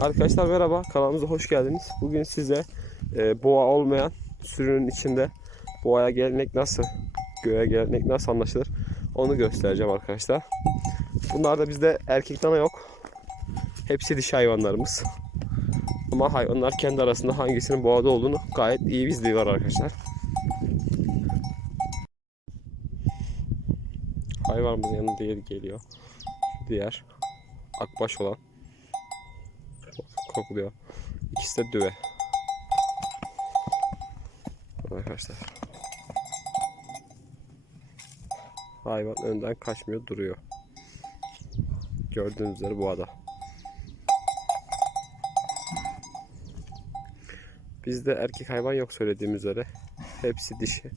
Arkadaşlar merhaba, kanalımıza hoş geldiniz. Bugün size e, boğa olmayan sürünün içinde boğaya gelmek nasıl, göğe gelmek nasıl anlaşılır onu göstereceğim arkadaşlar. Bunlarda bizde erkek dana yok. Hepsi dişi hayvanlarımız. Ama hayvanlar kendi arasında hangisinin boğada olduğunu gayet iyi bizliyorlar arkadaşlar. Hayvanımızın yanına diğeri geliyor. Diğer akbaş olan kokluyor. İkisi de düve. Arkadaşlar. Hayvan önden kaçmıyor duruyor. Gördüğünüz üzere bu ada. Bizde erkek hayvan yok söylediğim üzere. Hepsi dişi.